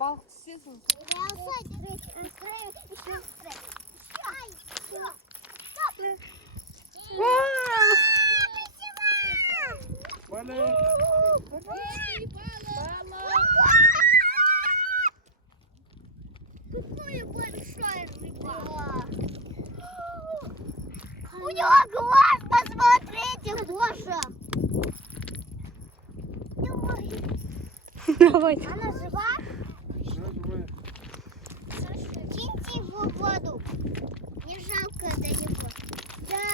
Balıkçı sizsiniz. Balık. Какое большая рыба! У него глаз, посмотрите, Гоша! Давай. Она жива? Живая. Киньте его в воду. Не жалко далеко. Да.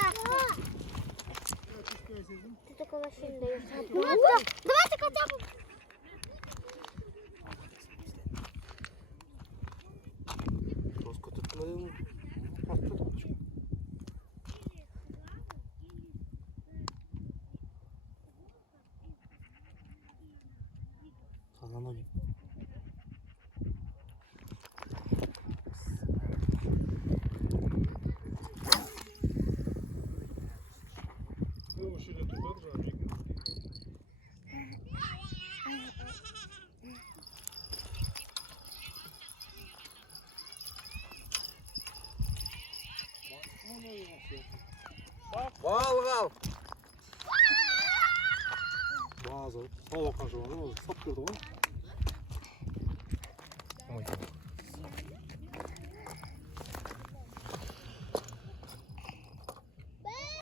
Ты только вообще не даешь. Ну, давайте хотя бы. Доска tutmayalım. Kazanayım. Bal al. Bazı soğuk acaba, saptırdı mı?